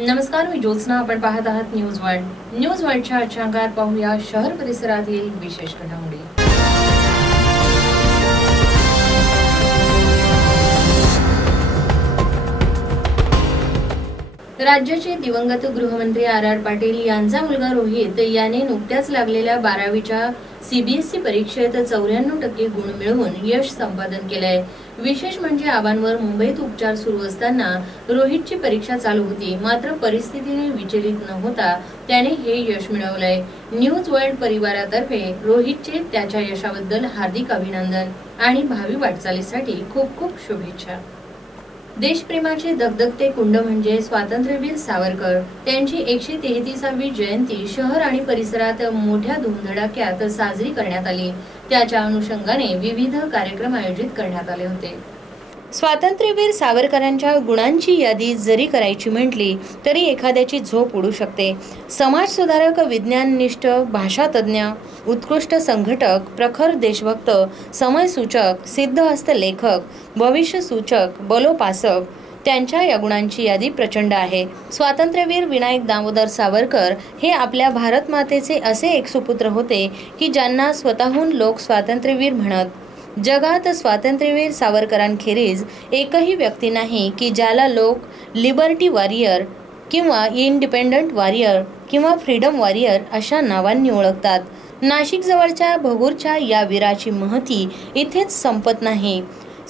नमस्कार, मी ज्योत्स्ना. आपण पाहत आहात न्यूज वर्ल्ड. न्यूज वर्ल्डच्या आजच्या अंकात पाहूया शहर परिसरातील विशेष घडामोडी. राज्याचे दिवंगत गृहमंत्री आर पाटील यांचा मुलगा रोहित याने नुकत्याच लागलेल्या 12वीच्या सीबीएसई परीक्षेत 94% गुण मिळवून यश संपादन केलंय. विशेष म्हणजे आबांवर मुंबईत उपचार सुरू असताना रोहितची परीक्षा चालू होती, मात्र परिस्थितीने विचलित न होता त्याने हे यश मिळवलंय. न्यूज वर्ल्ड परिवारातर्फे रोहितचे त्याच्या यशाबद्दल हार्दिक अभिनंदन आणि भावी वाटचालीसाठी खूप खूप शुभेच्छा. देशप्रेमाचे धगधगते कुंड म्हणजे स्वातंत्र्यवीर सावरकर. त्यांची 133वी जयंती शहर आणि परिसरात मोठ्या धुमधडाक्यात साजरी करण्यात आली. त्याच्या अनुषंगाने विविध कार्यक्रम आयोजित करण्यात आले होते. स्वातंत्र्यवीर सावरकरांच्या गुणांची यादी जरी करायची म्हटली तरी एखाद्याची झोप उडू शकते. समाज सुधारक, विज्ञाननिष्ठ, भाषातज्ञ, उत्कृष्ट संघटक, प्रखर देशभक्त, समयसूचक, सिद्धहस्त लेखक, भविष्यसूचक, बलोपासक, त्यांच्या या गुणांची यादी प्रचंड आहे. स्वातंत्र्यवीर विनायक दामोदर सावरकर हे आपल्या भारत मातेचे असे एक सुपुत्र होते की ज्यांना स्वतःहून लोक स्वातंत्र्यवीर म्हणत. जगात स्वातंत्र्यवीर सावरकरांखेरीज एकही व्यक्ती नाही की ज्याला लोक लिबर्टी वॉरियर किंवा इंडिपेंडंट वॉरियर किंवा फ्रीडम वॉरियर अशा नावांनी ओळखतात. नाशिक जवळच्या भगूरच्या या वीराची महती इथेच संपत नाही.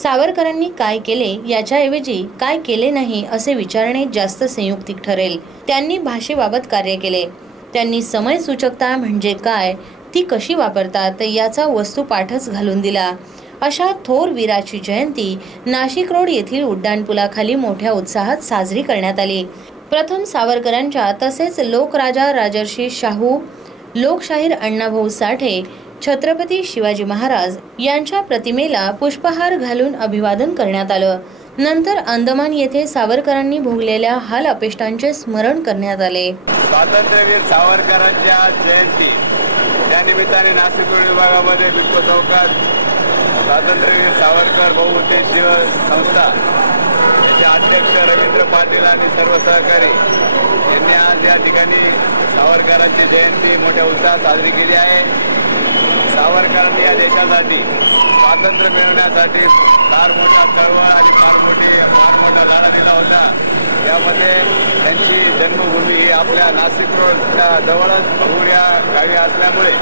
सावरकरांनी काय केले याच्याऐवजी काय केले नाही असे विचारणे जास्त संयुक्तिक ठरेल. त्यांनी भाषेबाबत कार्य केले. त्यांनी समयसूचकता म्हणजे काय, ती कशी वापरतात याचा वस्तुपाठच घालून दिला. अशा थोर वीराची जयंती नाशिक रोड येथील उड्डाणपुलाखाली मोठ्या उत्साहात साजरी करण्यात आली. प्रथम सावरकरांच्या तसेच लोकराजा राजर्षी शाहू, लोकशाहीर अण्णाभाऊ साठे, छत्रपती शिवाजी महाराज यांच्या प्रतिमेला पुष्पहार घालून अभिवादन करण्यात आलं. नंतर अंदमान येथे सावरकरांनी भोगलेल्या हाल अपेष्टांचे स्मरण करण्यात आले. स्वातंत्र्यवीर सावरकरांच्या जयंती या निमित्ताने नाशिक रोड विभागामध्ये बिटको चौकात स्वातंत्र्यवीर सावरकर बहुउद्देशीय संस्था याचे अध्यक्ष रवींद्र पाटील आणि सर्व सहकारी यांनी आज या ठिकाणी सावरकरांची जयंती मोठ्या उत्साहात साजरी केली आहे. सावरकरांनी या देशासाठी स्वातंत्र्य मिळवण्यासाठी फार मोठा चळवळ आणि फार मोठा लढा दिला होता. यामध्ये त्यांची जन्मभूमी ही आपल्या नाशिक रोडच्या जवळच भगूर या गावी असल्यामुळे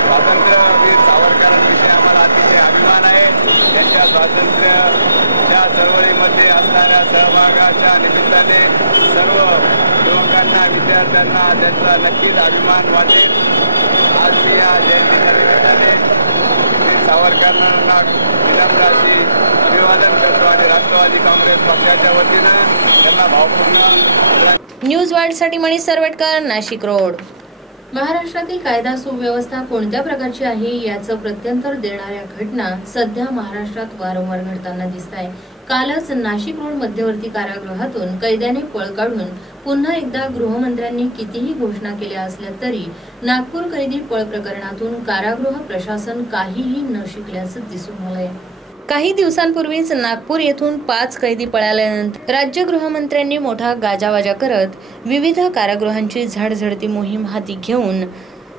स्वातंत्र्यवीर सावरकरांविषयी आम्हाला अतिशय अभिमान आहे. त्यांच्या स्वातंत्र्याच्या चळवळीमध्ये असणाऱ्या सहभागाच्या निमित्ताने सर्व युवकांना, विद्यार्थ्यांना त्यांचा नक्कीच अभिमान वाटेल. आज मी या जयंतीच्या निमित्ताने सावरकरांना विनम्र अशी अभिवादन करतो आणि राष्ट्रवादी काँग्रेस पक्षाच्या वतीनं त्यांना भावपूर्ण. न्यूज वर्ल्डसाठी मनीष सरवटकर, नाशिक रोड. महाराष्ट्रातील कायदा सुव्यवस्था कोणत्या प्रकारची आहे याचं प्रत्यंतर देणाऱ्या घटना सध्या महाराष्ट्रात वारंवार घडताना दिसत आहे. कालच नाशिक रोड मध्यवर्ती कारागृहातून कैद्याने पळ काढून पुन्हा एकदा गृहमंत्र्यांनी कितीही घोषणा केल्या असल्या तरी नागपूर कैदी पळ प्रकरणातून कारागृह प्रशासन काहीही न शिकल्याचं दिसून आलंय। काही दिवसांपूर्वीच नागपूर येथून 5 कैदी पळाल्यानंतर राज्य गृहमंत्र्यांनी मोठा गाजावाजा करत विविध कारागृहांची झाडझडती मोहीम हाती घेऊन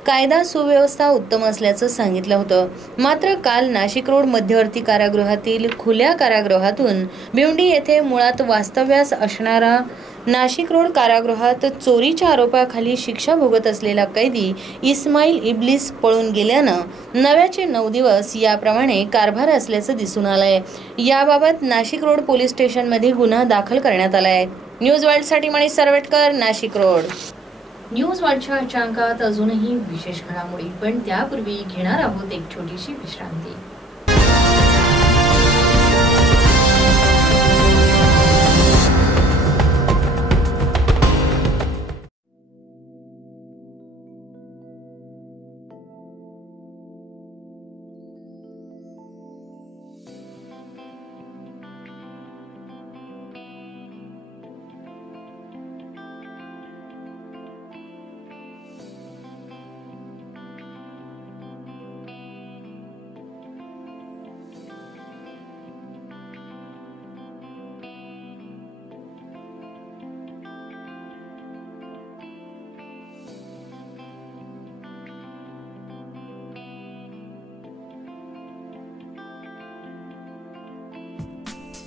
कायदा सुव्यवस्था उत्तम असल्याचं सांगितलं होतं। मात्र काल नाशिक रोड मध्यवर्ती कारागृहातील खुल्या कारागृहातून भिवंडी येथे मुळात वास्तव्यास असणारा नाशिक रोड कारागृहात चोरीच्या आरोपाखाली शिक्षा भोगत असलेला कैदी इस्माईल इब्लिस पळून गेल्यानं नव्याचे 9 दिवस याप्रमाणे कारभार असल्याचं दिसून आलंय। याबाबत नाशिक रोड पोलीस स्टेशनमध्ये गुन्हा दाखल करण्यात आलाय। न्यूज वर्ल्डसाठी मनीष सरवटकर, नाशिक रोड। न्यूज वर्ल्डच्या आजच्या अंकात अजूनही विशेष घडामोडी, पण त्यापूर्वी घेणार आहोत एक छोटीशी विश्रांती।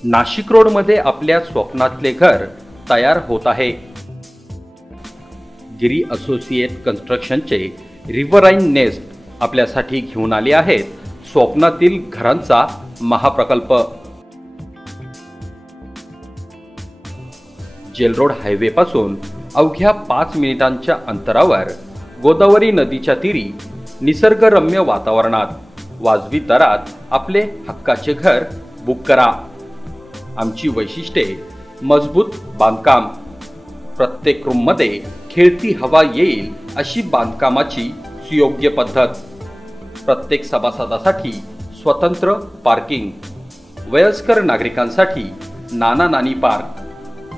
नाशिक रोड मध्ये आपल्या स्वप्नातले घर तयार होत आहे। गिरी असोसिएट कन्स्ट्रक्शनचे रिव्हराइन नेस्ट आपल्यासाठी घेऊन आले आहेत स्वप्नातील घरांचा महाप्रकल्प। जेल रोड हायवे पासून अवघ्या 5 मिनिटांच्या अंतरावर गोदावरी नदीच्या तीरी निसर्गरम्य वातावरणात वाजवी दरात आपले हक्काचे घर बुक करा। आमची वैशिष्ट्ये मजबूत बांधकाम, प्रत्येक रूममध्ये खेळती हवा येईल अशी बांधकामाची सुयोग्य पद्धत, प्रत्येक सभासदासाठी स्वतंत्र पार्किंग, वयस्कर नागरिकांसाठी नाना नानी पार्क,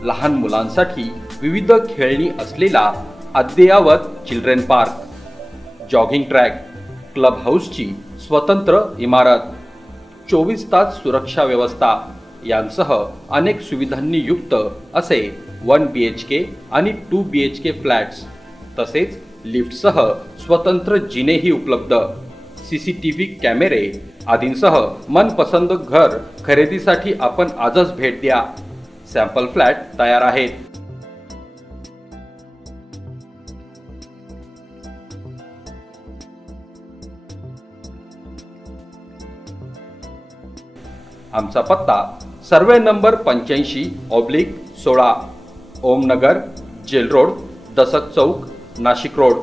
लहान मुलांसाठी विविध खेळणी असलेला अद्ययावत children park, jogging track, club हाऊसची स्वतंत्र इमारत, 24 तास सुरक्षा व्यवस्था यांसह अनेक सुविधांनी युक्त असे 1 BHK आणि 2 BHK फ्लॅट्स, तसेच लिफ्टसह स्वतंत्र जिनेही उपलब्ध, CCTV कॅमेरे आदींसह मनपसंत घर खरेदीसाठी आपण आजच भेट द्या। सॅम्पल फ्लॅट तयार आहेत। आमचा पत्ता survey number 85/16 Omnagar, jail road, Dasak Chowk, Nashik road.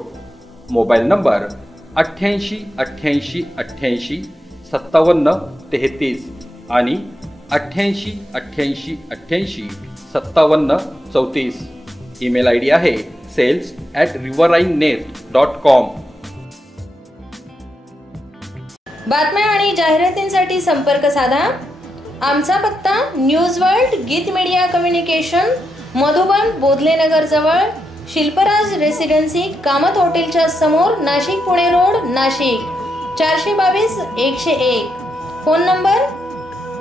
Mobile number 88 88 88 57 33 आणि 88 88 88 57 34। ईमेल ID आहे sales@riverrainnet.com। बातम्या आणि जाहिरातींसाठी संपर्क साधा। आमचा पत्ता न्यूज वर्ल्ड, गीत मीडिया कम्युनिकेशन, मधुबन, बोधलेनगर जवळ, शिल्पराज रेसिडेन्सी, कामत हॉटेलच्या समोर, Nashik Pune road, Nashik 422 101। Phone number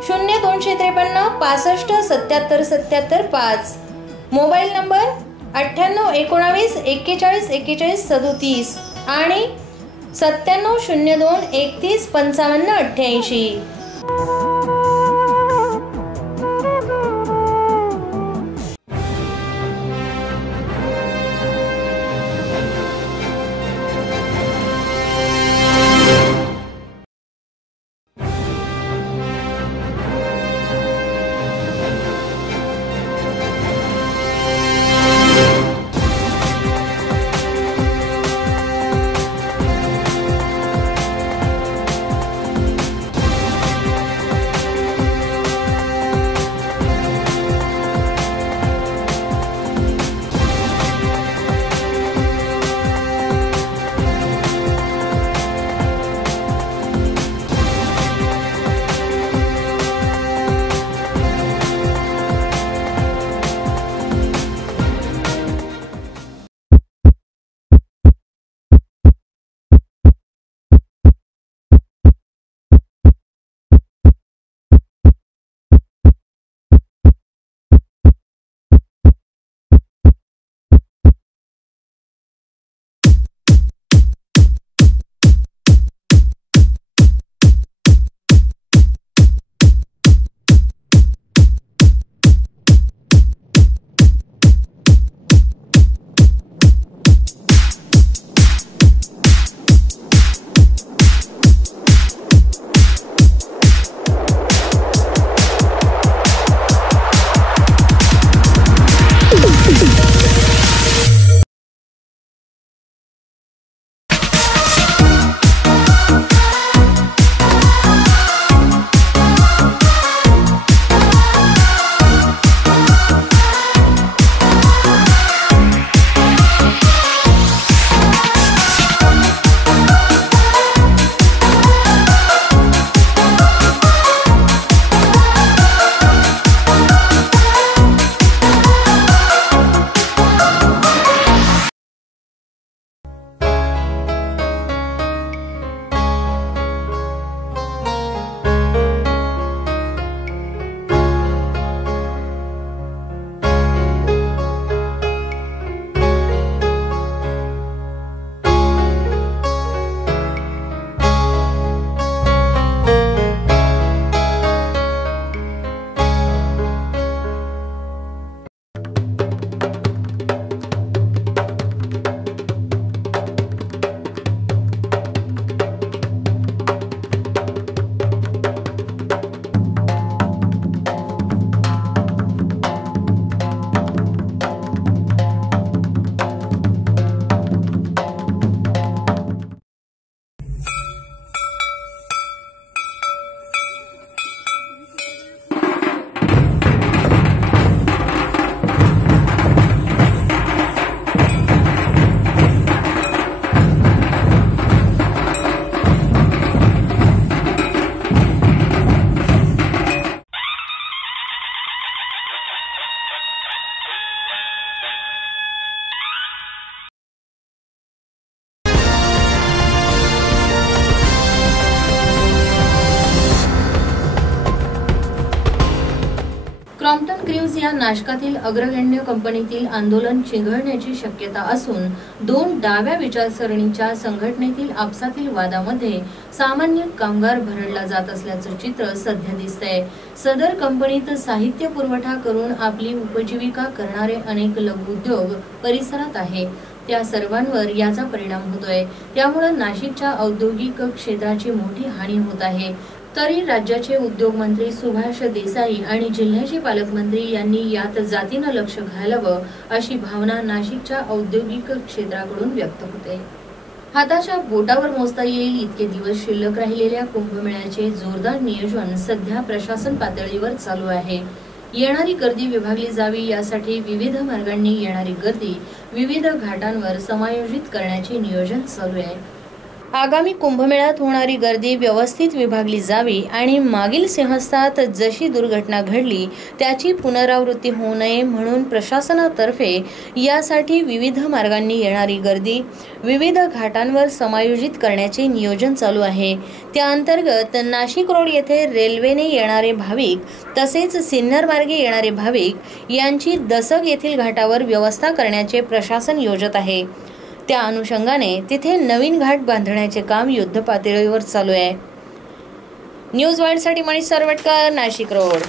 0253 65 77 77 5। Mobile number 98 19 41 41 37 आणि 97 02 31 55 88। सध्या नाशकातील अग्रगण्य कंपनीतील आंदोलन चिघळण्याची शक्यता असून 2 डाव्या विचारसरणीच्या संघटनेतील आपसातील वादामध्ये सामान्य कामगार भरडला जात असल्याचं चित्र सध्या दिसतंय। सदर कंपनीत साहित्य पुरवठा करून आपली उपजीविका करणारे अनेक लघु उद्योग परिसरात आहे। त्या सर्वांवर याचा परिणाम होतोय। त्यामुळे नाशिकच्या औद्योगिक क्षेत्राची मोठी हानी होत आहे। तरी राज्याचे उद्योग मंत्री सुभाष देसाई आणि जिल्ह्याचे पालकमंत्री यांनी यात जातीनं लक्ष घालावं अशी भावना नाशिकच्या औद्योगिक क्षेत्राकडून व्यक्त होते। हाताच्या बोटावर मोजता येईल इतके दिवस शिल्लक राहिलेल्या कुंभमेळ्याचे जोरदार नियोजन सध्या प्रशासन पातळीवर चालू आहे। येणारी गर्दी विभागली जावी यासाठी विविध मार्गांनी येणारी गर्दी विविध घाटांवर समायोजित करण्याचे नियोजन चालू आहे। आगामी कुंभमेळ्यात होणारी गर्दी व्यवस्थित विभागली जावी आणि मागील सिंहस्थात जशी दुर्घटना घडली त्याची पुनरावृत्ती होऊ नये म्हणून प्रशासनातर्फे यासाठी विविध मार्गांनी येणारी गर्दी विविध घाटांवर समायोजित करण्याचे नियोजन चालू आहे। त्या अंतर्गत नाशिक रोड येथे रेल्वेने येणारे भाविक तसेच सिन्नर मार्गे येणारे भाविक यांची दसग येथील घाटावर व्यवस्था करण्याचे प्रशासन योजत आहे। त्या अनुषंगाने तिथे नवीन घाट बांधण्याचे काम युद्धपातळीवर चालू आहे। न्यूज वर्ल्डसाठी मनीष सरवटकर, नाशिक रोड।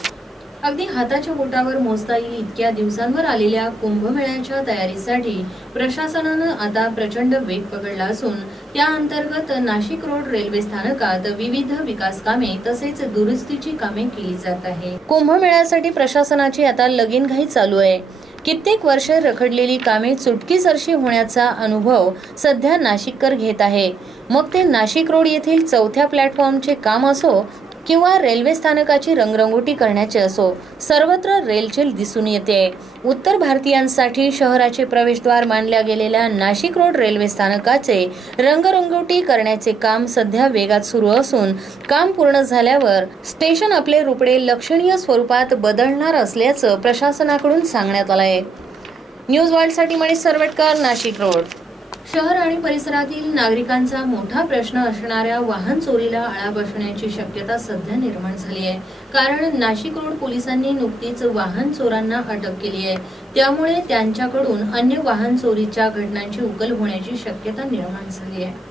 अगदी हाताच्या बोटावर मोजता येईल इतक्या दिवसांवर आलेल्या कुंभमेळ्याच्या तयारीसाठी प्रशासनानं आता प्रचंड वेग पकडला असून त्या अंतर्गत नाशिक रोड रेल्वे स्थानकात विविध विकास कामे तसेच दुरुस्तीची कामे केली जात आहे। कुंभमेळ्यासाठी प्रशासनाची आता लगीनघाई चालू आहे। कित्येक वर्ष रखडलेली कामे चुटकीसरशी होण्याचा अनुभव सध्या नाशिककर घेत आहे। मग ते नाशिक रोड येथील 4थ्या प्लॅटफॉर्मचे काम असो किंवा रेल्वे स्थानकाची रंगरंगोटी करण्याचे असो, सर्वत्र रेलचेल दिसून येते। उत्तर भारतीयांसाठी शहराचे प्रवेशद्वार मानल्या गेलेल्या नाशिक रोड रेल्वे स्थानकाचे रंगरंगोटी करण्याचे काम सध्या वेगात सुरू असून काम पूर्ण झाल्यावर स्टेशन आपले रूपडे लक्षणीय स्वरूपात बदलणार असल्याचं प्रशासनाकडून सांगण्यात आलं आहे। न्यूज वर्ल्डसाठी मनीष सरवटकर, नाशिक रोड। शहर आणि परिसरातील नागरिकांचा मोठा प्रश्न असणाऱ्या वाहन चोरीला आळा बसण्याची शक्यता सध्या निर्माण झाली आहे। कारण नाशिक रोड पोलिसांनी नुकतीच वाहन चोरांना अटक केली आहे। त्यामुळे त्यांच्याकडून अन्य वाहन चोरीच्या घटनांची उकल होण्याची शक्यता निर्माण झाली आहे।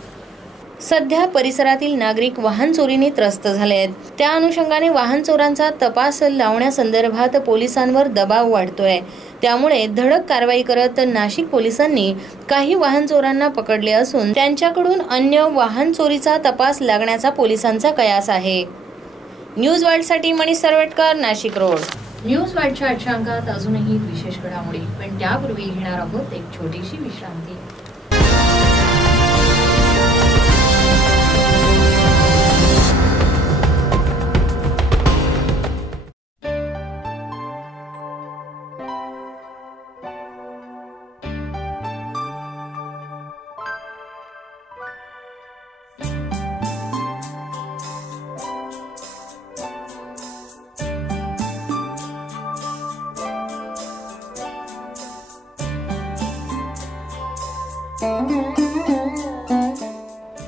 सध्या परिसरातील नागरिक वाहन चोरीने त्रस्त झाले आहेत। त्या अनुषंगाने वाहन चोरांचा तपास लावण्यासंदर्भात पोलिसांवर दबाव वाढतोय। त्यामुळे धडक कारवाई करत नाशिक पोलिसांनी काही वाहन चोरांना पकडले असून त्यांच्याकडून अन्य वाहन चोरीचा तपास लागण्याचा पोलिसांचा कयास आहे। न्यूज वर्ल्डसाठी मनीष सरवटकर, नाशिक रोड। न्यूज वर्ल्डच्या आजच्या अंकात अजूनही विशेष घडामोडी, पण त्यापूर्वी घेणार आहोत एक छोटीशी विश्रांती।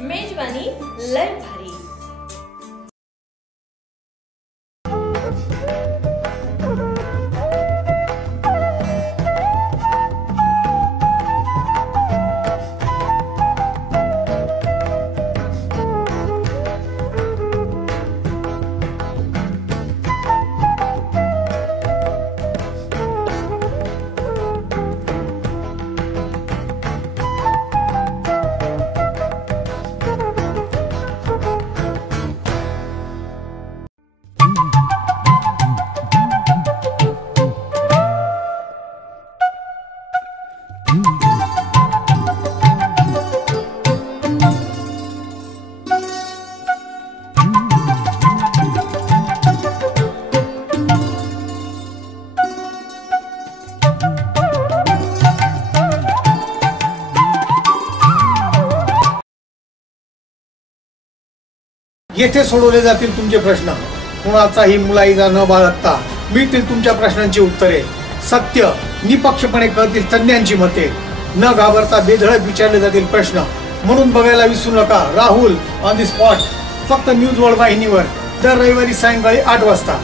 मेजवानी लय भारी। येथे सोडवले जातील तुमचे प्रश्न। कुणाचाही मुलाईजा न बाळगता मिळतील तुमच्या प्रश्नांची उत्तरे। सत्य निपक्षपणे कळतील तज्ञांची मते। न घाबरता बेधडक विचारले जातील प्रश्न। म्हणून बघायला विसरू नका राहुल ऑन द स्पॉट, फक्त न्यूज वर्ल्ड वाहिनीवर दर रविवारी सायंकाळी 8 वाजता।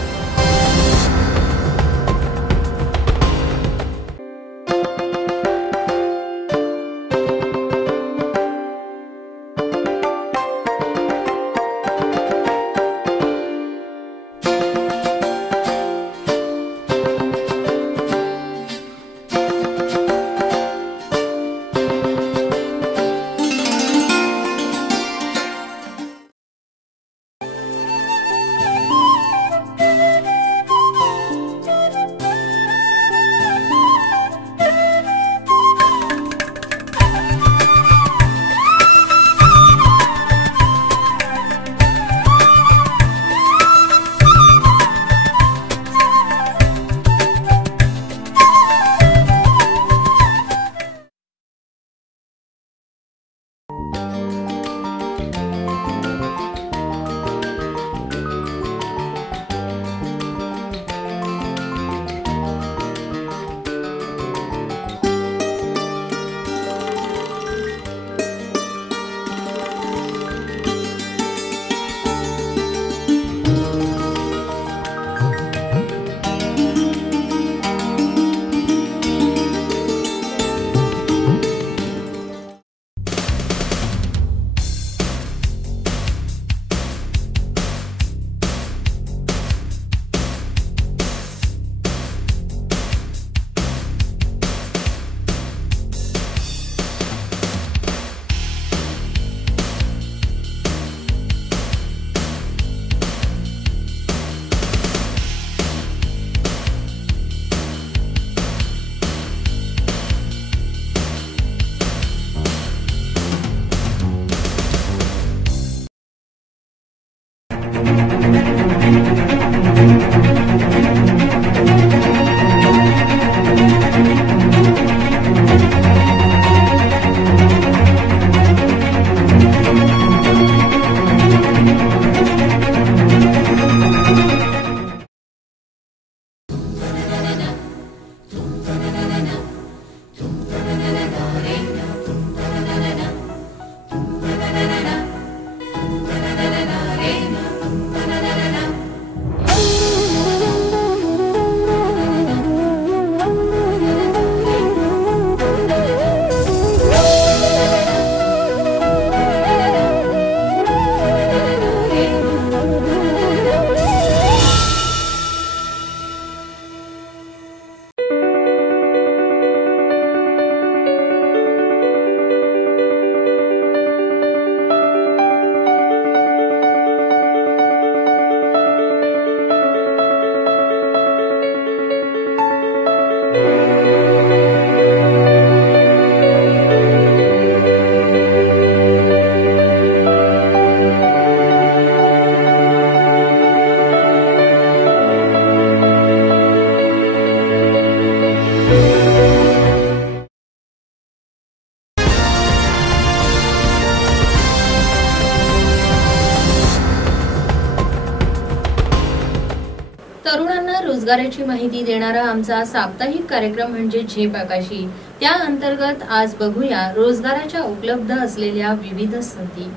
रोजगाराची माहिती देणारा आमचा साप्ताहिक कार्यक्रम म्हणजे झेप आकाशी। त्या अंतर्गत आज बघूया रोजगाराच्या उपलब्ध असलेल्या विविध संधी।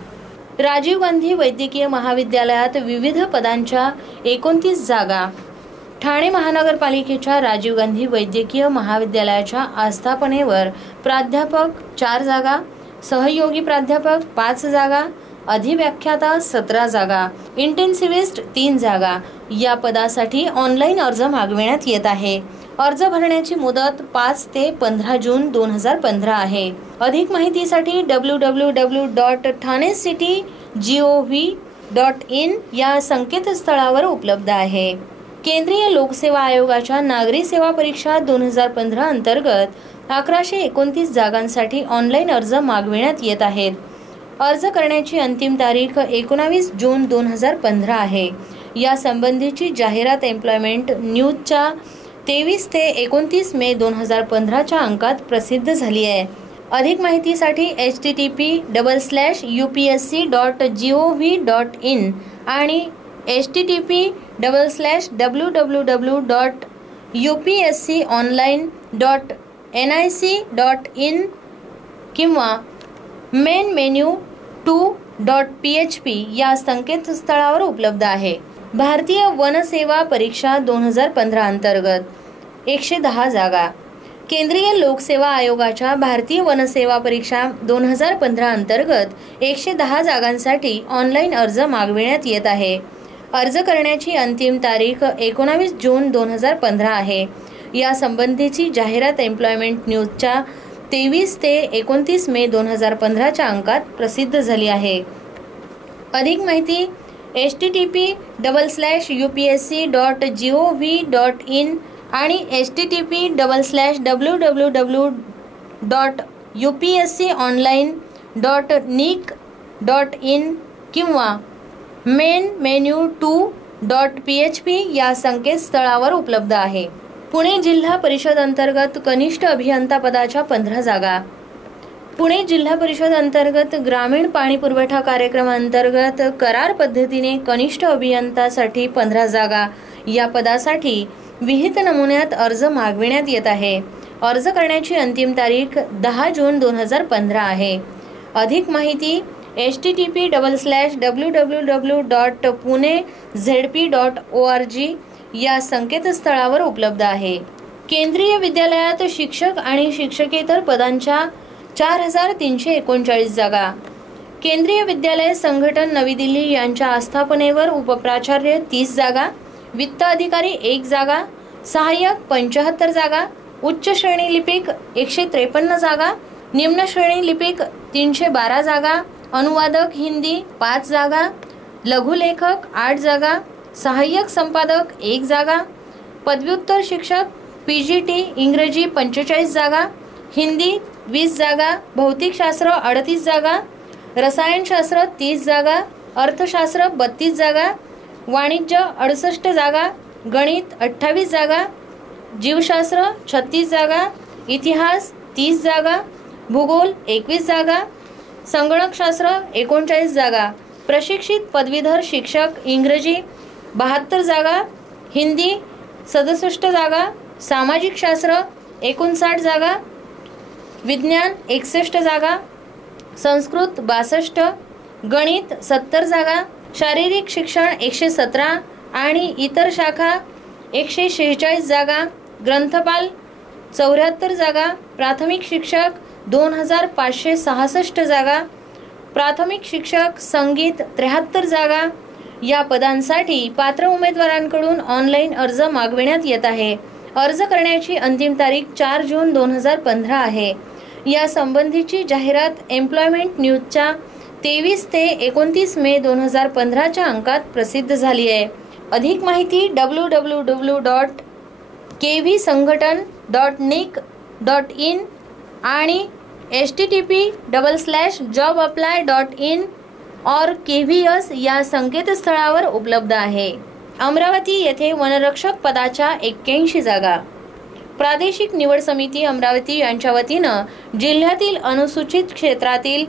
राजीव गांधी वैद्यकीय महाविद्यालयात विविध पदांच्या 29 जागा। ठाणे महानगरपालिकेच्या राजीव गांधी वैद्यकीय महाविद्यालयाच्या आस्थापनेवर प्राध्यापक 4 जागा, सहयोगी प्राध्यापक 5 जागा, अधिव्याख्याता 17 जागा, इंटेन्सिव्हिस्ट 3 जागा। या पदासाठी ऑनलाईन अर्ज मागविण्यात येत आहे। अर्ज भरण्याची मुदत 5 ते 15 जून 2015 आहे। अधिक माहितीसाठी www.thanecity.gov.in या संकेतस्थळावर उपलब्ध आहे। केंद्रीय लोकसेवा आयोगाच्या नागरी सेवा परीक्षा 2015 अंतर्गत 1129 जागांसाठी ऑनलाईन अर्ज मागविण्यात येत आहेत। अर्ज करण्याची अंतिम तारीख 19 जून 2015 आहे। या संबंधीची जाहिरात एम्प्लॉयमेंट न्यूजच्या 23 ते 29 मे 2015 च्या अंकात प्रसिद्ध झाली आहे। अधिक माहितीसाठी http://upsc.gov.in आणि http://www.upsconline.nic.in किंवा mainmenu2.php या संकेतस्थळावर उपलब्ध आहे। भारतीय वन सेवा परीक्षा 2015 अंतर्गत 110 जागा। केंद्रीय लोकसेवा आयोगाच्या भारतीय वन सेवा परीक्षा 2015 अंतर्गत 110 जागांसाठी ऑनलाईन अर्ज मागविण्यात येत आहे। अर्ज करण्याची अंतिम तारीख 19 जून 2015 आहे। या संबंधीची जाहिरात एम्प्लॉयमेंट न्यूजच्या 23 ते 29 मे 2015 च्या अंकात प्रसिद्ध झाली आहे। अधिक माहिती http://upsc.gov.in आणि http://www.upsconline.nic.in किंवा mainmenu2.php या संकेतस्थळावर उपलब्ध आहे। पुणे जिल्हा परिषद अंतर्गत कनिष्ठ अभियंता पदाच्या 15 जागा। पुणे जिल्हा परिषद अंतर्गत ग्रामीण पाणी पुरवठा कार्यक्रमांतर्गत करार पद्धतीने कनिष्ठ अभियंतासाठी 15 जागा। या पदासाठी विहित नमुन्यात अर्ज मागविण्यात येत आहे। अर्ज करण्याची अंतिम तारीख 10 जून 2015 आहे। अधिक माहिती http://www.punezp.org या संकेतस्थळावर उपलब्ध आहे। केंद्रीय विद्यालयात शिक्षक आणि शिक्षकेतर पदांच्या 4339 जागा। केंद्रीय विद्यालय संघटन नवी दिल्ली यांच्या आस्थापनेवर उपप्राचार्य 30 जागा, वित्त अधिकारी 1 जागा, सहाय्यक 75 जागा, उच्च श्रेणी लिपिक 153 जागा, निम्न श्रेणी लिपिक 312 जागा, अनुवादक हिंदी 5 जागा, लघुलेखक 8 जागा, सहाय्यक संपादक 1 जागा, पदव्युत्तर शिक्षक PGT इंग्रजी 45 जागा, हिंदी 20 जागा, भौतिकशास्त्र 38 जागा, रसायनशास्त्र 30 जागा, अर्थशास्त्र 32 जागा, वाणिज्य 68 जागा, गणित 28 जागा, जीवशास्त्र 36 जागा, इतिहास 30 जागा, भूगोल 21 जागा, संगणकशास्त्र 39 जागा, प्रशिक्षित पदवीधर शिक्षक इंग्रजी 72 जागा, हिंदी 67 जागा, सामाजिक शास्त्र 59 जागा, विज्ञान 61 जागा, संस्कृत 62, गणित 70 जागा, शारीरिक शिक्षण 117 आणि इतर शाखा 146 जागा, ग्रंथपाल 74 जागा, प्राथमिक शिक्षक 2566 जागा, प्राथमिक शिक्षक संगीत 73 जागा। या पदांसाठी पात्र उमेदवारांकडून ऑनलाईन अर्ज मागविण्यात येत आहे। अर्ज करण्याची अंतिम तारीख 4 जून 2015 आहे। या संबंधीची जाहिरात एम्प्लॉयमेंट न्यूजच्या 23 ते 29 मे 2015 च्या अंकात प्रसिद्ध झाली आहे। अधिक माहिती www.kvsanghatan.nic.in आणि http://jobapply.in और KVS या संकेतस्थळावर उपलब्ध आहे। अमरावती येथे वनरक्षक पदाच्या 81 जागा। प्रादेशिक निवड समिती अमरावती यांच्या वतीनं जिल्ह्यातील अनुसूचित क्षेत्रातील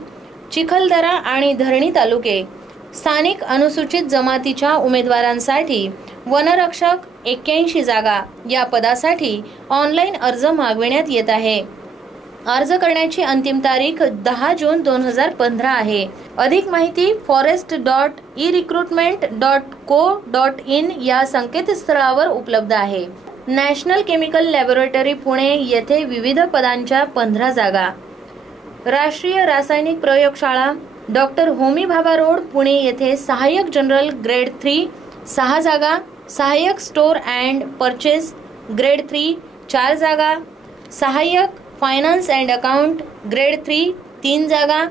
चिखलदरा आणि धरणी तालुके स्थानिक अनुसूचित जमातीच्या उमेदवारांसाठी वनरक्षक 81 जागा या पदासाठी ऑनलाईन अर्ज मागविण्यात येत आहे. अर्ज करण्याची अंतिम तारीख 10 जून 2015 आहे. अधिक माहिती forest.erecruitment.co.in या संकेतस्थळावर उपलब्ध आहे. नॅशनल केमिकल लॅबोरेटरी पुणे येथे विविध पदांच्या 15 जागा. राष्ट्रीय रासायनिक प्रयोगशाळा डॉक्टर होमी भाभा रोड पुणे येथे सहाय्यक जनरल ग्रेड 3 6 जागा. सहाय्यक स्टोअर अँड परचेस ग्रेड 3 4 जागा. सहाय्यक फायनान्स अँड अकाउंट ग्रेड 3 3 जागा.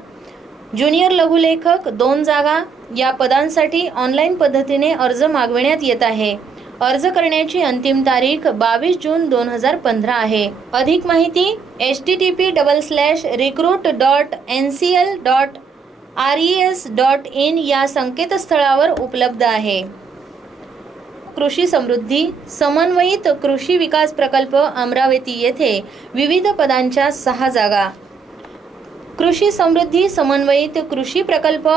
ज्युनियर लघुलेखक 2 जागा. या पदांसाठी ऑनलाईन पद्धतीने अर्ज मागविण्यात येत आहे. अर्ज करण्याची अंतिम तारीख 22 जून 2015 आहे. अधिक माहिती http://recruit.ncl.res.in या संकेतस्थळावर उपलब्ध आहे. कृषी समृद्धी समन्वयित कृषी विकास प्रकल्प अमरावती येथे विविध पदांच्या 6 जागा. कृषी समृद्धी समन्वयित कृषी प्रकल्प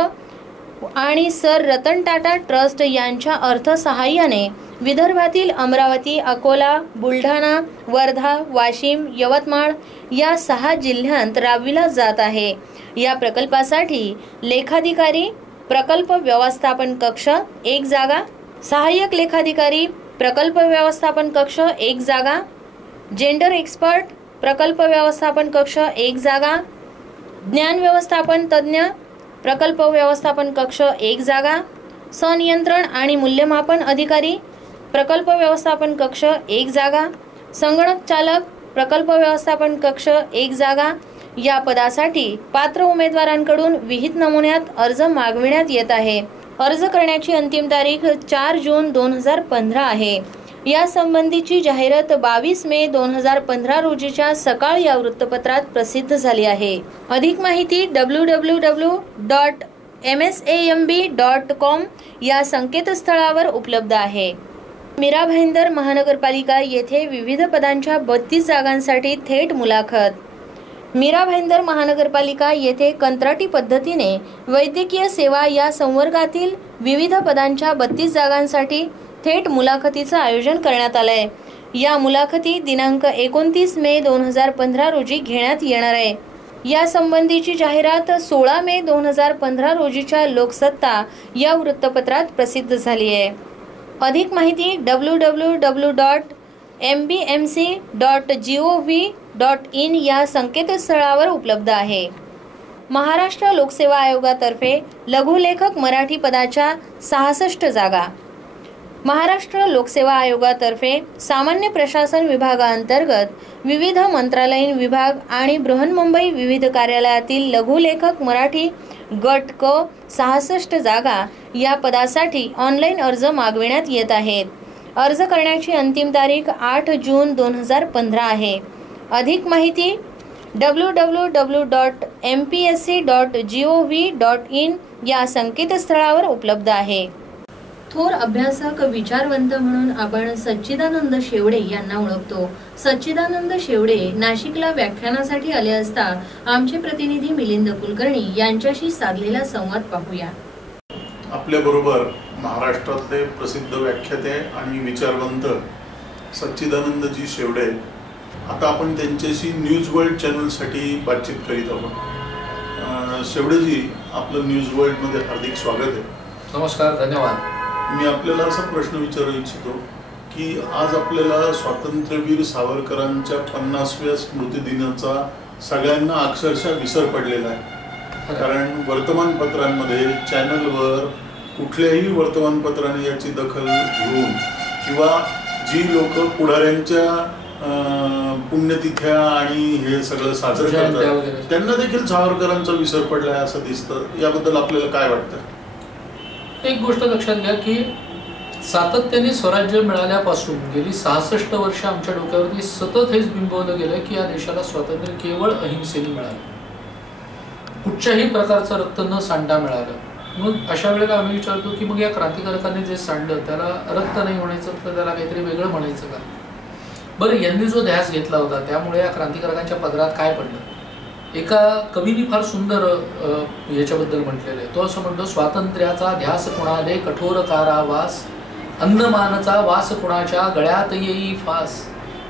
आणि सर रतन टाटा ट्रस्ट यांच्या अर्थसहाय्याने विदर्भातील अमरावती, अकोला, बुलढाणा, वर्धा, वाशिम, यवतमाळ या 6 जिल्ह्यांत राबविला जात आहे. या प्रकल्पासाठी लेखाधिकारी, प्रकल्प व्यवस्थापन कक्ष 1 जागा. सहाय्यक लेखाधिकारी, प्रकल्प व्यवस्थापन कक्ष 1 जागा. जेंडर एक्सपर्ट, प्रकल्प व्यवस्थापन कक्ष 1 जागा. ज्ञान व्यवस्थापन तज्ज्ञ, प्रकल्प व्यवस्थापन कक्ष 1 जागा. संनियंत्रण आणि मूल्यमापन अधिकारी, प्रकल्प व्यवस्थापन कक्ष 1 जागा. संगणक चालक, प्रकल्प व्यवस्थापन कक्ष 1 जागा. या पदासाठी पात्र उमेदवारांकडून विहित नमुन्यात अर्ज मागविण्यात येत आहे. अर्ज करण्याची अंतिम तारीख 4 जून 2015 आहे. या संबंधीची जाहिरात 22 मे 2015 रोजीच्या सकाळ या वृत्तपत्रात प्रसिद्ध झाली आहे. अधिक माहिती www.msamb.com या संकेतस्थळावर उपलब्ध आहे. मीरा भाईंदर महानगरपालिका येथे विविध पदांच्या 32 जागांसाठी थेट मुलाखत. मीरा भाईंदर महानगरपालिका येथे कंत्राटी पद्धतीने वैद्यकीय सेवा या संवर्गातील विविध पदांच्या 32 जागांसाठी थेट मुलाखतीचं आयोजन करण्यात आलंय. या मुलाखती दिनांक 29 मे 2015 रोजी घेण्यात येणार आहे. या संबंधीची जाहिरात 16 मे 2015 रोजीच्या लोकसत्ता या वृत्तपत्रात प्रसिद्ध झाली आहे. अधिक माहिती www.mbmc.gov.in या संकेतस्थळावर उपलब्ध आहे. महाराष्ट्र लोकसेवा आयोगातर्फे लघुलेखक मराठी पदाच्या 66 जागा. महाराष्ट्र लोकसेवा आयोगातर्फे सामान्य प्रशासन विभागाअंतर्गत विविध मंत्रालयीन विभाग आणि बृहन्मुंबई विविध कार्यालयातील लघुलेखक मराठी गट क 66 जागा. या पदासाठी ऑनलाईन अर्ज मागविण्यात येत आहेत. अर्ज करण्याची अंतिम तारीख 8 जून 2015 आहे. अधिक माहिती www.mpsc.gov.in या संकेतस्थळावर उपलब्ध आहे. थोर अभ्यासक, विचारवंत म्हणून आपण सच्चिदानंद शेवडे यांना ओळखतो. सच्चिदानंद शेवडे नाशिकला व्याख्यानासाठी आले असता आमचे प्रतिनिधी मिलिंद कुलकर्णी यांच्याशी साधलेला संवाद पाहूया. आपल्या बरोबर महाराष्ट्रातले प्रसिद्ध व्याख्याते आणि विचारवंत सच्चिदानंदजी शेवडे. आता आपण त्यांच्याशी न्यूज वर्ल्ड चॅनलसाठी बातचीत करीत आहोत. शेवडेजी, आपलं न्यूज वर्ल्डमध्ये हार्दिक स्वागत आहे. नमस्कार, धन्यवाद. मी आपल्याला असा प्रश्न विचारू इच्छितो की आज आपल्याला स्वातंत्र्यवीर सावरकरांच्या 50व्या स्मृतिदिनाचा सगळ्यांना अक्षरशः विसर पडलेला आहे. कारण वर्तमानपत्रांमध्ये, चॅनलवर कुठल्याही वर्तमानपत्राने याची दखल घेऊन किंवा जी लोक पुढाऱ्यांच्या पुण्यतिथ्या आणि हे सगळं साजरं करतात त्यांना देखील सावरकरांचा विसर पडलाय असं दिसतं. याबद्दल आपल्याला काय वाटतं? एक गोष्ट लक्षात घ्या की सातत्याने स्वराज्य मिळाल्यापासून गेली 66 वर्ष आमच्या डोक्यावरती सतत हेच बिंबवलं गेलं की या देशाला स्वातंत्र्य केवळ अहिंसेने मिळालं, कुठच्याही प्रकारचं रक्त न सांडता मिळालं. मग अशा वेळेला आम्ही विचारतो की मग या क्रांतिकारकांनी जे सांडलं त्याला रक्त नाही म्हणायचं तर त्याला काहीतरी वेगळं म्हणायचं का? बरं, यांनी जो ध्यास घेतला होता त्यामुळे या क्रांतिकारकांच्या पदरात काय पडलं? एका कवीने फार सुंदर याच्याबद्दल म्हटलेलं आहे. तो असं म्हणतो, स्वातंत्र्याचा ध्यास कोणाले कठोर कारावास, अंदमानचा वास कुणाच्या गळ्यात येई फास,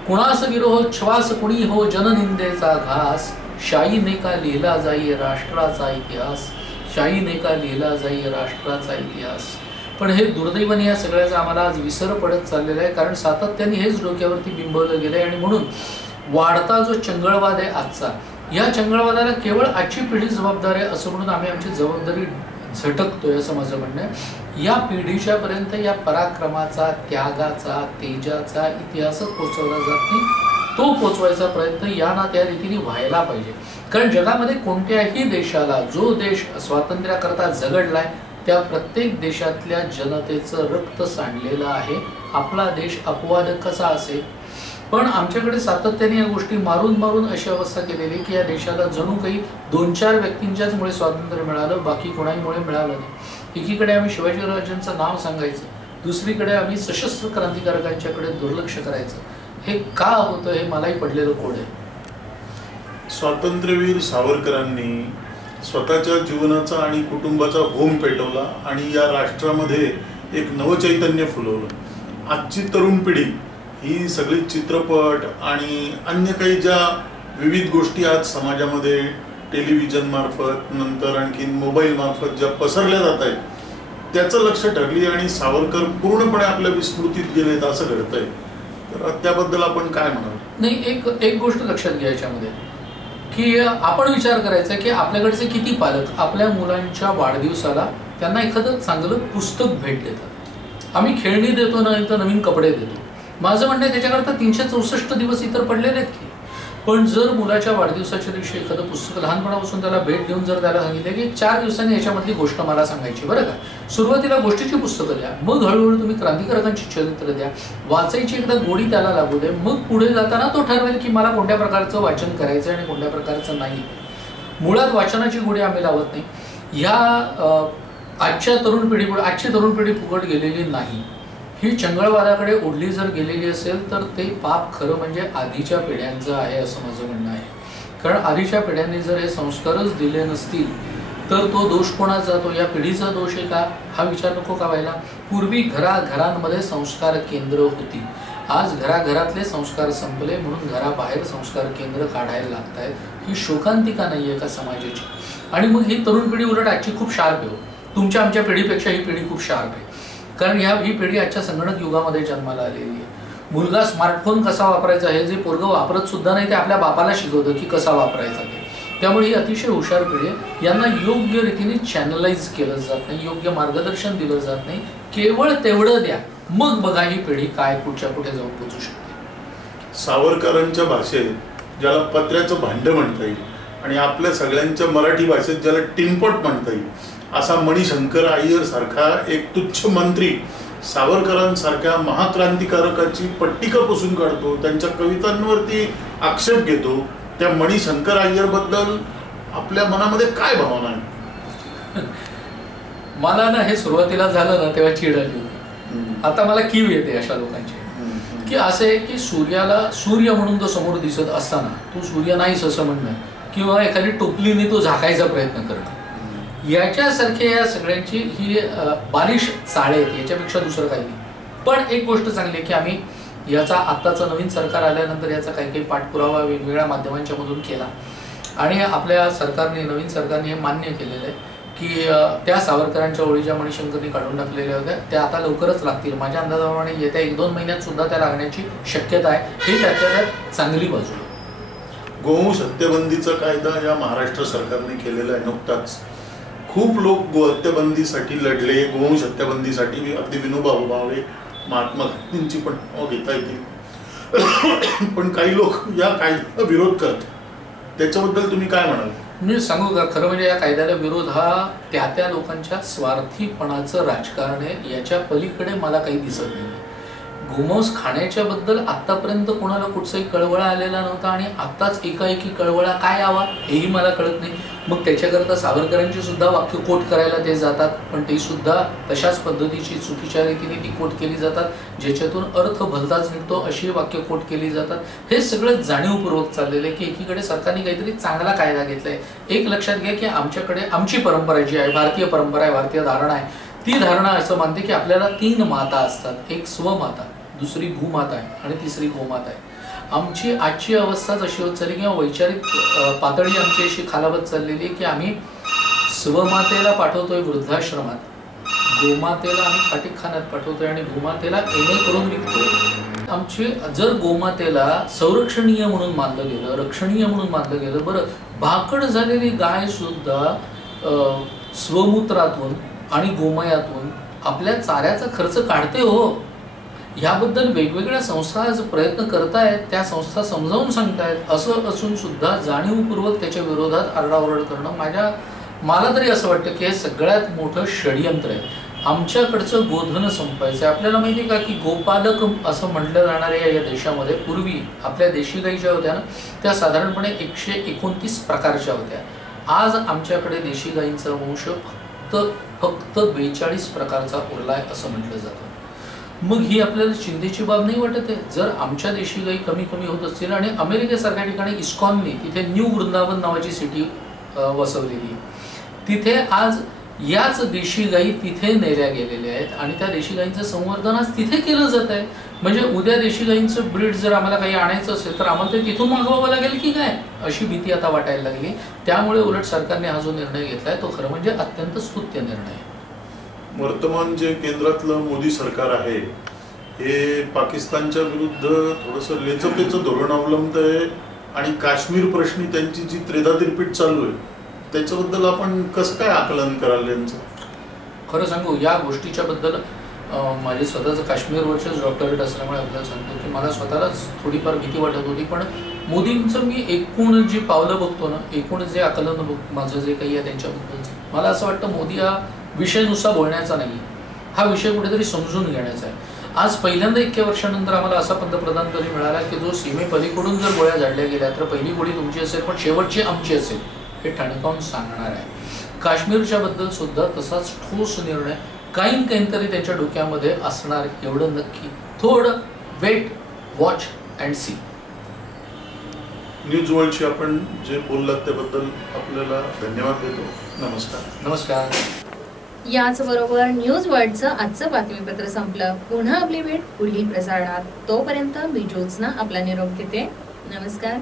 कुणास विरोह श्वास कुणी हो जननिंदेचा घास, शाईने का लिहिला जाई राष्ट्राचा इतिहास, शाईने का लिहिला जाई राष्ट्राचा इतिहास. पण हे दुर्दैवाने या सगळ्याचा आम्हाला आज विसर पडत चाललेला आहे, कारण सातत्याने हेच डोक्यावरती बिंबवलं गेलंय. आणि म्हणून वाढता जो चंगळवाद आहे आजचा, या चंगळवादाला केवळ आजची पिढी जबाबदार आहे असं म्हणून आम्ही आमची जबाबदारी झटकतोय असं माझं म्हणणं आहे. या पिढीच्या पर्यंत या पराक्रमाचा, त्यागाचा, तेजाचा इतिहासच पोचवला जात नाही. तो पोचवायचा प्रयत्न या ना त्या रीतीने व्हायला पाहिजे. कारण जगामध्ये कोणत्याही देशाला, जो देश स्वातंत्र्याकरता झगडलाय त्या प्रत्येक देशातल्या जनतेचं रक्त सांडलेलं आहे. आपला देश अपवाद कसा असेल? पण आमच्याकडे सातत्याने या गोष्टी मारून मारून अशी अवस्था केलेली की या देशाला जणू काही 2-4 व्यक्तींच्याच मुळे स्वातंत्र्य मिळालं, बाकी कोणाहीमुळे मिळालं नाही. एकीकडे आम्ही शिवाजीराजांचं नाव सांगायचं, दुसरीकडे आम्ही सशस्त्र क्रांतिकारकांच्याकडे दुर्लक्ष करायचं. हे का होतं हे मलाही पडलेलं कोड आहे. स्वातंत्र्यवीर सावरकरांनी स्वतःच्या जीवनाचा आणि कुटुंबाचा होम पेटवला आणि या राष्ट्रामध्ये एक नवचैतन्य फुलवलं. आजची तरुण पिढी ही सगळी चित्रपट आणि अन्य काही ज्या विविध गोष्टी आज समाजामध्ये टेलिव्हिजन मार्फत, नंतर आणखी मोबाईल मार्फत ज्या पसरल्या जात आहेत, त्याचं लक्ष ठरली आणि सावरकर पूर्णपणे आपल्या विस्मृतीत गेलेत असं घडतंय. तर त्याबद्दल आपण काय म्हणाल? नाही, एक गोष्ट लक्षात घ्या याच्यामध्ये की आपण विचार करायचा की आपल्याकडचे किती पालक आपल्या मुलांच्या वाढदिवसाला त्यांना एखादं चांगलं पुस्तक भेट देतात. आम्ही खेळणी देतो, नाही तर नवीन कपडे देतो. माझं म्हणणं आहे त्याच्याकरता 364 दिवस इतर पडलेले आहेत की. पण जर मुलाच्या वाढदिवसाच्या दिवशी एखादं पुस्तक लहानपणापासून त्याला भेट देऊन जर त्याला सांगितलं की 4 दिवसांनी याच्यामधली गोष्ट मला सांगायची, बरं का, सुरुवातीला गोष्टीची पुस्तकं द्या, मग हळूहळू तुम्ही क्रांतिकारकांची चरित्र द्या, वाचायची एकदा गोडी त्याला लागू दे, मग पुढे जाताना तो ठरवेल की मला कोणत्या प्रकारचं वाचन करायचं आणि कोणत्या प्रकारचं नाही. मुळात वाचनाची गोडी आम्ही लावत नाही. ह्या आजची तरुण पिढी फुकट गेलेली नाही. ही चंगळवादाकडे ओढली जर गेलेली असेल तर ते पाप खरं म्हणजे आधीच्या पिढ्यांचं आहे असं माझं म्हणणं आहे. कारण आधीच्या पिढ्यांनी जर हे संस्कारच दिले नसतील तर तो दोष कोणाचा जातो? या पिढीचा दोष आहे का? हा विचार नको का व्हायला? पूर्वी घराघरांमध्ये संस्कार केंद्र होती. आज घराघरातले संस्कार संपले म्हणून घराबाहेर संस्कार केंद्र काढायला लागत आहेत. ही शोकांतिका नाही आहे का समाजाची? आणि मग ही तरुण पिढी उलट आजची खूप शार्प आहे. तुमच्या आमच्या पिढीपेक्षा ही पिढी खूप शार्प आहे. कारण ही पिढी आजच्या संगणक युगामध्ये जन्माला आलेली आहे. मुलगा स्मार्टफोन कसा वापरायचा हे जे पोरगं वापरत सुद्धा नाही ते आपल्या बापाला शिकवतं की कसा वापरायचा ते. त्यामुळे ही अतिशय हुशार पिढी आहे. यांना योग्य रीतीने चॅनलाइज केलं जात नाही, योग्य मार्गदर्शन दिलं जात नाही. केवळ तेवढं द्या, मग बघा ही पिढी काय कुठच्या कुठे जाऊन पोचू शकते. सावरकरांच्या भाषेत ज्याला पत्र्याचं भांड म्हणता येईल आणि आपल्या सगळ्यांच्या मराठी भाषेत ज्याला टिनपॉट म्हणता येईल असा मणिशंकर अय्यर सारखा एक तुच्छ मंत्री सावरकरांसारख्या महाक्रांतिकारकाची पट्टिका पुसून काढतो, त्यांच्या कवितांवरती आक्षेप घेतो. त्या मणिशंकर अय्यर बद्दल आपल्या मनामध्ये काय भावना आहे? मला ना हे सुरुवातीला झालं ना तेव्हा चिड आली होती. आता मला कीव येते अशा लोकांची की असं आहे की सूर्य म्हणून तो समोर दिसत असताना तू सूर्य नाहीस असं म्हणणं किंवा एखादी टोपलीने तो झाकायचा प्रयत्न करणं, याच्यासारखे या सगळ्यांची ही बालिश चाळे आहेत. याच्यापेक्षा दुसरं काही नाही. पण एक गोष्ट चांगली आहे की आम्ही याचा आत्ताचं नवीन सरकार आल्यानंतर याचा काही पाठपुरावा वेगवेगळ्या माध्यमांच्या मधून केला आणि आपल्या सरकारने, नवीन सरकारने हे मान्य केलेलं आहे की त्या सावरकरांच्या ओळी ज्या मणिशंकरनी काढून टाकलेल्या होत्या त्या आता लवकरच लागतील. माझ्या अंदाजाप्रमाणे येत्या 1-2 महिन्यात सुद्धा त्या लागण्याची शक्यता आहे. हे त्याच्या चांगली बाजू आहे. गोवंश हत्याबंदीचा कायदा या महाराष्ट्र सरकारने केलेला आहे नुकताच. खूप लोक गोहत्याबंदीसाठी लढले, गोवंश हत्याबंदीसाठी. अगदी विनोबा भावे, महात्मा गांधींची पण घेता येते. पण काही लोक या कायद्याला विरोध करतात. त्याच्याबद्दल तुम्ही काय म्हणाल? मी सांगू का, खरं म्हणजे या कायद्याला विरोध हा त्या लोकांच्या स्वार्थीपणाचं राजकारण आहे. याच्या पलीकडे मला काही दिसत नाही. गोमांस खाण्याच्या बद्दल आतापर्यंत कोणाला कुठचाही कळवळा आलेला नव्हता आणि आताच एकाएकी कळवळा काय यावा हेही मला कळत नाही. मग त्याच्याकरता सावरकरांची सुद्धा वाक्य कोट करायला ते जातात, पण ते सुद्धा तशाच पद्धतीची चुकीच्या रीतीने ती कोट केली जातात ज्याच्यातून अर्थ भलताच निघतो अशी वाक्य कोट केली जातात. हे सगळं जाणीवपूर्वक चाललेलं आहे की एकीकडे सरकारने काहीतरी चांगला कायदा घेतलाय. एक लक्षात घ्या की आमच्याकडे आमची परंपरा जी आहे, भारतीय परंपरा आहे, भारतीय धारणा आहे, ती धारणा असं मानते की आपल्याला 3 माता असतात, एक स्वमाता, दुसरी भूमाता आहे आणि तिसरी गोमाता आहे. आमची आजची अवस्थाच अशी होत चालली किंवा वैचारिक पातळी आमची अशी खालावत चाललेली आहे की आम्ही स्वमातेला पाठवतोय वृद्धाश्रमात, गोमातेला आम्ही खाटीकखान्यात पाठवतोय आणि भूमातेला एने करून विकतोय. आमची जर गोमातेला संरक्षणीय म्हणून मानलं गेलं, रक्षणीय म्हणून मानलं गेलं, बरं भाकड झालेली गाय सुद्धा स्वमूत्रातून आणि गोमयातून आपल्या चाऱ्याचा खर्च काढते हो. ह्याबद्दल वेगवेगळ्या संस्था आज प्रयत्न करतायत, त्या संस्था समजावून सांगतायत. असं असून सुद्धा जाणीवपूर्वक त्याच्या विरोधात आरडाओरड करणं मला तरी असं वाटतं की हे सगळ्यात मोठं षडयंत्र आहे. आमच्याकडचं गोधन संपायचं. आपल्याला माहिती आहे का की गोपालक असं म्हटलं जाणाऱ्या या देशामध्ये पूर्वी आपल्या देशी गाई ज्या होत्या ना, त्या साधारणपणे 129 प्रकारच्या होत्या. आज आमच्याकडे देशी गाईंचा वंश फक्त 42 प्रकारचा उरलाय असं म्हटलं जातं. मग ही आपल्याला चिंतेची बाब नाही वाटत आहे? जर आमच्या देशी गाई कमी कमी होत असतील आणि अमेरिकेसारख्या ठिकाणी इस्कॉनने तिथे न्यू वृंदावन नावाची सिटी वसवलेली, तिथे आज याच देशी गाई तिथे नेल्या गेलेल्या आहेत आणि त्या देशी गाईंचं संवर्धन आज तिथे केलं जात आहे. म्हणजे उद्या देशी गाईंचं ब्रीड जर आम्हाला काही आणायचं असेल तर आम्हाला ते तिथून मागवावं लागेल की काय, अशी भीती आता वाटायला लागली. त्यामुळे उलट सरकारने हा जो निर्णय घेतलाय तो खरं म्हणजे अत्यंत स्तुत्य निर्णय आहे. वर्तमान जे केंद्रातलं मोदी सरकार आहे हे पाकिस्तानच्या विरुद्ध थोडंसं लेचपेचं धोरण अवलंबत आहे आणि काश्मीर प्रश्नी त्यांची जी त्रेधा तिरपीट चालू आहे त्याच्याबद्दल आपण कसं काय आकलन कराल यांचं? खरं सांगू, या गोष्टीच्या बद्दल माझे स्वतःचं काश्मीरवरचेच डॉक्टरेट असल्यामुळे आपल्याला सांगतो की मला स्वतःलाच थोडीफार भीती वाटत होती. पण मोदींचं मी एकूण जी पावलं बघतो ना, एकूण जे आकलन माझं जे काही आहे त्यांच्याबद्दलचं, मला असं वाटतं मोदी हा विषय नुसता बोलण्याचा नाही, हा विषय कुठेतरी समजून घेण्याचा आहे. आज पहिल्यांदा इतक्या वर्षानंतर आम्हाला असा पंतप्रधान तरी मिळाला की जो सीमेपलीकडून जर गोळ्या झाडल्या गेल्या तर पहिली गोळी तुमची असेल पण शेवटची आमची असेल हे ठणकावून सांगणार आहे. काश्मीरच्या बद्दल सुद्धा तसाच ठोस निर्णय काहीतरी त्यांच्या डोक्यामध्ये असणार एवढं नक्की. थोडं wait, watch and see. News वर्ल्डशी आपण जे बोललात त्याबद्दल आपल्याला धन्यवाद देतो. नमस्कार. नमस्कार. याचबरोबर न्यूज वर्ल्डचं आजचं बातमीपत्र संपलं. पुन्हा आपली भेट पुढील प्रसारणात. तोपर्यंत मी ज्योत्स्ना आपला निरोप घेते. नमस्कार.